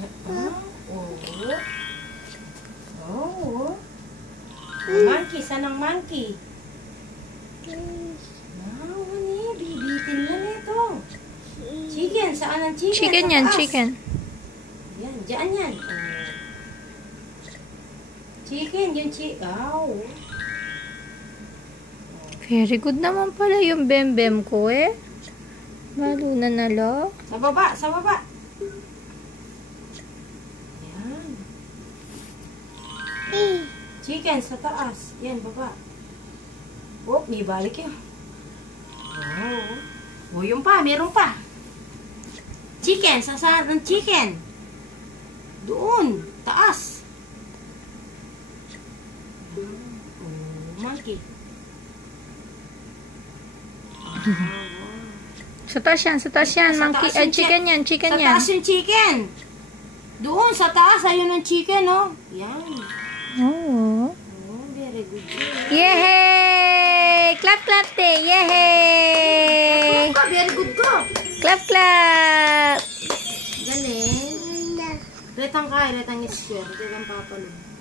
Oo. Oo. Monkey, saan ang monkey? Ni, bibitin na nito. Chicken, saan ang chicken? Chicken yan, chicken. Yan, dyan yan. Chicken, yung chicken. Oh. Very good naman pala yung bem-bem ko eh. Malo na nalo. Sa baba, sa baba. Yan. Chicken sa taas. Yan, baba. Oh, may balik yun. Wow. Oh, yung pa, meron pa. Chicken, sasaan ang chicken? Doon, taas. Monkey. Sa taas yan, monkey. Chicken yan, chicken yan. Sa taas yung chicken. Doon, sa taas, ayun ang chicken, oh. Yan. Oo. Oh, very good. Yehey! Clap, clap, te! Yehey! Very good ko. Clap, clap! Galing. Retang kaya, retang is square. Retang papalo.